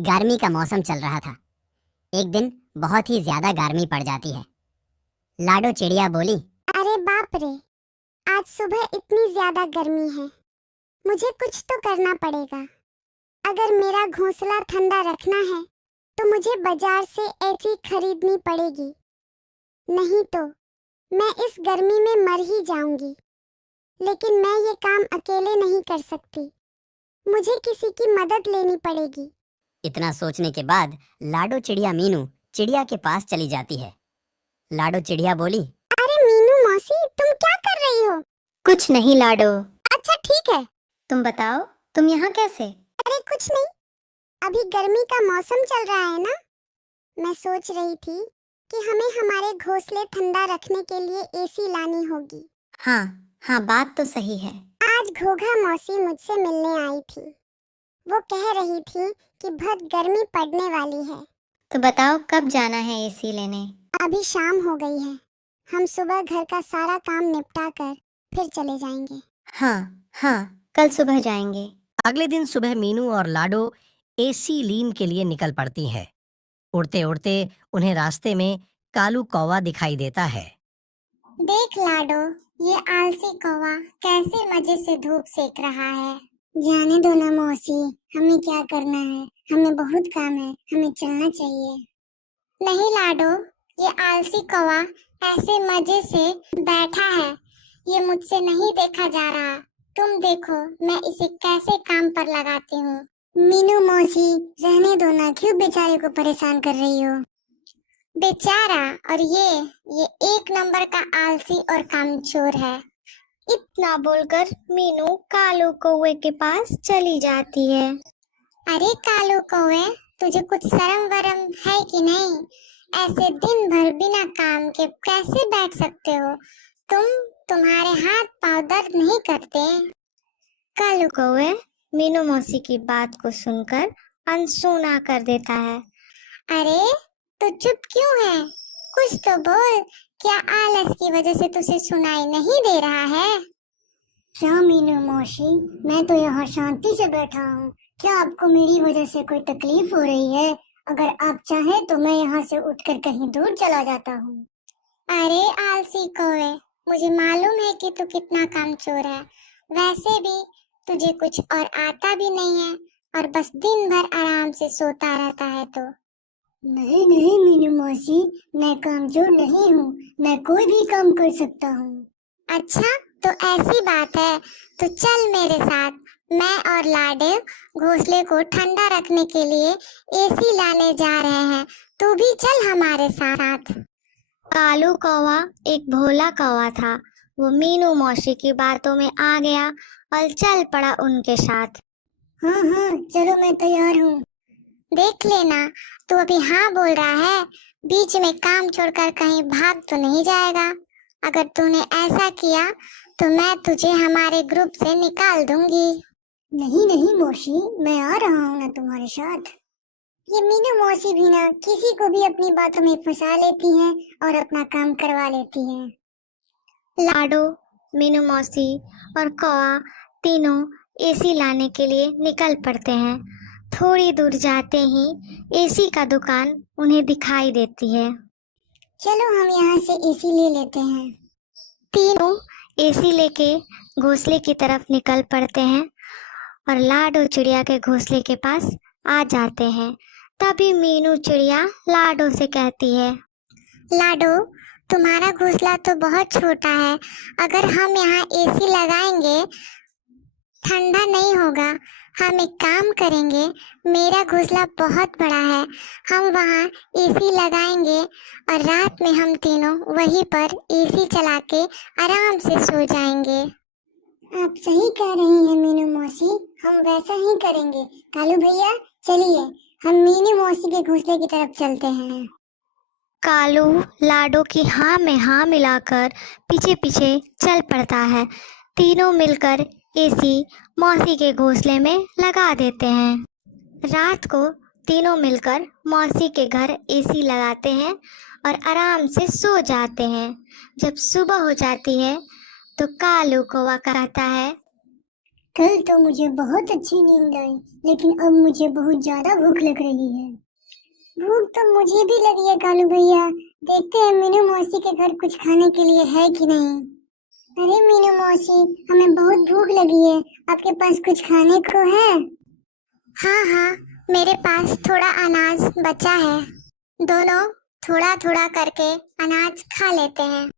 गर्मी का मौसम चल रहा था। एक दिन बहुत ही ज्यादा गर्मी पड़ जाती है। लाडो चिड़िया बोली, अरे बाप रे, आज सुबह इतनी ज्यादा गर्मी है। मुझे कुछ तो करना पड़ेगा। अगर मेरा घोंसला ठंडा रखना है तो मुझे बाजार से एसी खरीदनी पड़ेगी, नहीं तो मैं इस गर्मी में मर ही जाऊंगी। लेकिन मैं ये काम अकेले नहीं कर सकती, मुझे किसी की मदद लेनी पड़ेगी। इतना सोचने के बाद लाडो चिड़िया मीनू चिड़िया के पास चली जाती है। लाडो चिड़िया बोली, अरे मीनू मौसी, तुम क्या कर रही हो? कुछ नहीं लाडो। अच्छा ठीक है, तुम बताओ, तुम यहाँ कैसे? अरे कुछ नहीं, अभी गर्मी का मौसम चल रहा है ना। मैं सोच रही थी कि हमें हमारे घोंसले ठंडा रखने के लिए एसी लानी होगी। हाँ हाँ, बात तो सही है। आज घोघा मौसी मुझसे मिलने आई थी। वो कह रही थी कि बहुत गर्मी पड़ने वाली है। तो बताओ कब जाना है एसी लेने? अभी शाम हो गई है, हम सुबह घर का सारा काम निपटा कर फिर चले जाएंगे। हाँ हाँ, कल सुबह जाएंगे। अगले दिन सुबह मीनू और लाडो एसी लीन के लिए निकल पड़ती हैं। उड़ते उड़ते उन्हें रास्ते में कालू कौवा दिखाई देता है। देख लाडो, ये आलसी कौवा कैसे मजे से धूप सेक रहा है। जाने दो ना मौसी, हमें क्या करना है, हमें बहुत काम है, हमें चलना चाहिए। नहीं लाडो, ये आलसी कौवा ऐसे मजे से बैठा है, ये मुझसे नहीं देखा जा रहा। तुम देखो मैं इसे कैसे काम पर लगाती हूँ। मीनू मौसी, रहने दो ना, क्यों बेचारे को परेशान कर रही हो? बेचारा और ये एक नंबर का आलसी और कामचोर है। इतना बोलकर मीनू कालू कौवे के पास चली जाती है। अरे कालू कौवे, तुझे कुछ शर्म वरम है कि नहीं? ऐसे दिन भर बिना काम के कैसे बैठ सकते हो? तुम्हारे हाथ पांव दर्द नहीं करते? कालू कौवे मीनू मौसी की बात को सुनकर अनसुना कर देता है। अरे तू चुप क्यों है? कुछ तो बोल, क्या आलस की वजह से तुझे सुनाई नहीं दे रहा है? क्या मीनू मौसी, मैं तो यहाँ शांति से बैठा हूँ। क्या आपको मेरी वजह से कोई तकलीफ हो रही है? अगर आप चाहें तो मैं यहाँ से उठकर कहीं दूर चला जाता हूँ। अरे आलसी कौवे, मुझे मालूम है कि तू कितना कामचोर है। वैसे भी तुझे कुछ और आता भी नहीं है और बस दिन भर आराम से सोता रहता है। तो नहीं नहीं मीनू मौसी, मैं कामचोर नहीं हूँ, मैं कोई भी काम कर सकता हूँ। अच्छा, तो ऐसी बात है तो चल मेरे साथ। मैं और लाडो घोंसले को ठंडा रखने के लिए एसी लाने जा रहे हैं, तू भी चल हमारे साथ। कालू कौवा एक भोला कौवा था। वो मीनू मौसी की बातों में आ गया और चल पड़ा उनके साथ। हाँ हाँ चलो, मैं तैयार हूँ। देख लेना, तू अभी हाँ बोल रहा है, बीच में काम छोड़कर कहीं भाग तो नहीं जाएगा। अगर तूने ऐसा किया तो मैं तुझे हमारे ग्रुप से निकाल दूंगी। नहीं नहीं मौसी, मैं आ रहा हूँ ना तुम्हारे साथ। ये मीनू मौसी भी ना किसी को भी अपनी बातों में फंसा लेती हैं और अपना काम करवा लेती हैं। लाडो, मीनू मौसी और कौवा तीनों एसी लाने के लिए निकल पड़ते हैं। थोड़ी दूर जाते ही एसी का दुकान उन्हें दिखाई देती है। चलो हम यहाँ से एसी ले लेते हैं। तीनों एसी लेके घोंसले की तरफ निकल पड़ते हैं और लाडो चिड़िया के घोंसले के पास आ जाते हैं। तभी मीनू चिड़िया लाडो से कहती है, लाडो, तुम्हारा घोंसला तो बहुत छोटा है, अगर हम यहाँ एसी लगाएंगे ठंडा नहीं होगा। हम एक काम करेंगे, मेरा घोंसला बहुत बड़ा है, हम वहाँ एसी लगाएंगे और रात में हम तीनों वहीं पर एसी चला के आराम से सो जाएंगे। आप सही कह रही हैं मीनू मौसी, हम वैसा ही करेंगे। कालू भैया चलिए, हम मीनू मौसी के घोंसले की तरफ चलते हैं। कालू लाडो की हाँ में हाँ मिलाकर पीछे पीछे चल पड़ता है। तीनों मिलकर एसी मौसी के घोंसले में लगा देते हैं। रात को तीनों मिलकर मौसी के घर एसी लगाते हैं और आराम से सो जाते हैं। जब सुबह हो जाती है तो कालू कौवा कहता है, कल तो मुझे बहुत अच्छी नींद आई, लेकिन अब मुझे बहुत ज्यादा भूख लग रही है। भूख तो मुझे भी लगी है कालू भैया। देखते हैं मीनू मौसी के घर कुछ खाने के लिए है कि नहीं। अरे मीनू मौसी, हमें बहुत भूख लगी है, आपके पास कुछ खाने को है? हाँ हाँ, मेरे पास थोड़ा अनाज बचा है। दोनों थोड़ा थोड़ा करके अनाज खा लेते हैं।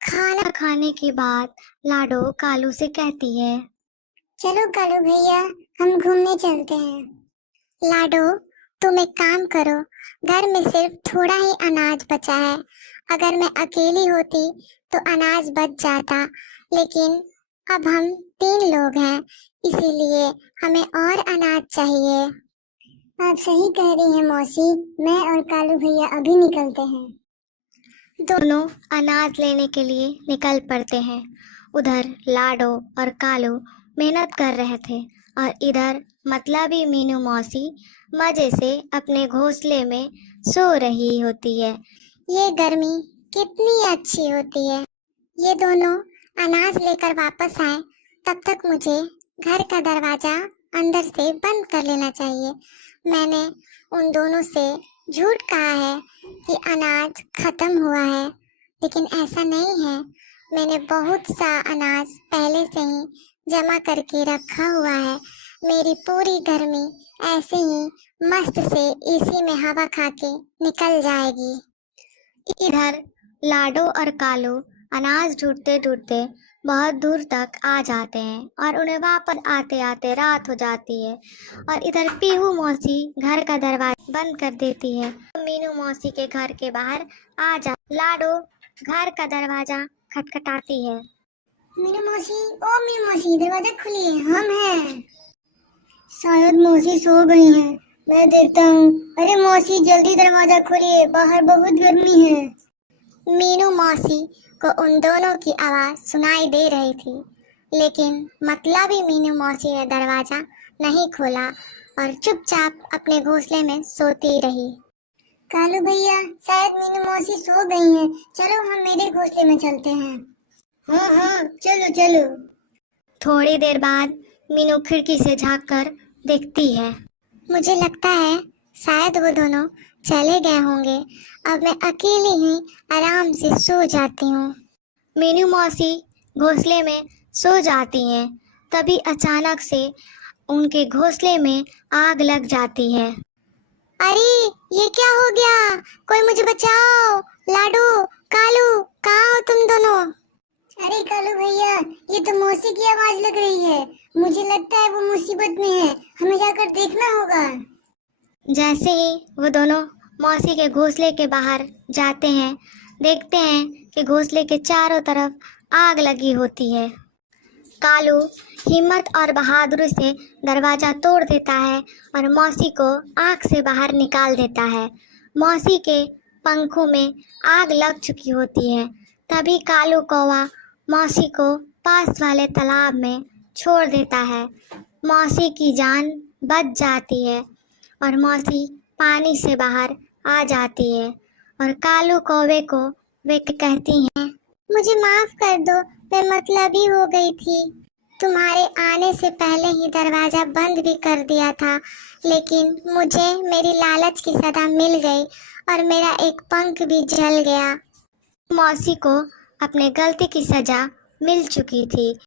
खाना खाने के बाद लाडो कालू से कहती है, चलो कालू भैया, हम घूमने चलते हैं। लाडो, तुम एक काम करो, घर में सिर्फ थोड़ा ही अनाज बचा है। अगर मैं अकेली होती तो अनाज बच जाता, लेकिन अब हम 3 लोग हैं, इसीलिए हमें और अनाज चाहिए। आप सही कह रही हैं मौसी, मैं और कालू भैया अभी निकलते हैं। दोनों अनाज लेने के लिए निकल पड़ते हैं। उधर लाडो और कालू मेहनत कर रहे थे और इधर मतलबी मीनू मौसी मजे से अपने घोंसले में सो रही होती है। ये गर्मी कितनी अच्छी होती है। ये दोनों अनाज लेकर वापस आए, तब तक मुझे घर का दरवाजा अंदर से बंद कर लेना चाहिए। मैंने उन दोनों से झूठ कहा है कि अनाज खत्म हुआ है, लेकिन ऐसा नहीं है। मैंने बहुत सा अनाज पहले से ही जमा करके रखा हुआ है। मेरी पूरी गर्मी ऐसे ही मस्त से एसी में हवा खा के निकल जाएगी। इधर लाडो और कालू अनाज ढूंढते ढूंढते बहुत दूर तक आ जाते हैं और उन्हें वापस आते आते रात हो जाती है। और इधर पीहू मौसी घर का दरवाजा बंद कर देती है। मीनू मौसी के घर के बाहर आ जा लाडो घर का दरवाजा खटखटाती है। मीनू मौसी, ओ मीनू मौसी, दरवाजा खोलिए, हम हैं। शायद मौसी सो गई हैं, मैं देखता हूँ। अरे मौसी, जल्दी दरवाजा खोलिए, बाहर बहुत गर्मी है। मीनू मौसी को उन दोनों की आवाज सुनाई दे रही थी, लेकिन मतलबी मीनू मौसी ने दरवाजा नहीं खोला और चुपचाप अपने घोंसले में सोती रही। कालू भैया, शायद मीनू मौसी सो गई हैं, चलो हम मेरे घोंसले में चलते हैं। हाँ हाँ, चलो चलो। थोड़ी देर बाद मीनू खिड़की से झांककर देखती है। मुझे लगता है शायद वो दोनों चले गए होंगे। अब मैं अकेली ही आराम से सो जाती हूँ। मीनू मौसी घोंसले में सो जाती हैं। तभी अचानक से उनके घोंसले में आग लग जाती है। अरे ये क्या हो गया? कोई मुझे बचाओ! लाडो, कालू, कहाँ हो तुम दोनों? अरे कालू भैया, ये तो मौसी की आवाज लग रही है। मुझे लगता है वो मुसीबत में है, हमें जाकर देखना होगा। जैसे ही वो दोनों मौसी के घोंसले के बाहर जाते हैं, देखते हैं कि घोंसले के चारों तरफ आग लगी होती है। कालू हिम्मत और बहादुरी से दरवाजा तोड़ देता है और मौसी को आग से बाहर निकाल देता है। मौसी के पंखों में आग लग चुकी होती है। तभी कालू कौवा मौसी को पास वाले तालाब में छोड़ देता है। मौसी की जान बच जाती है और मौसी पानी से बाहर आ जाती है और कालू कौवे को वे कहती हैं, मुझे माफ कर दो, मैं मतलबी हो गई थी। तुम्हारे आने से पहले ही दरवाजा बंद भी कर दिया था, लेकिन मुझे मेरी लालच की सजा मिल गई और मेरा एक पंख भी जल गया। मौसी को अपने गलती की सजा मिल चुकी थी,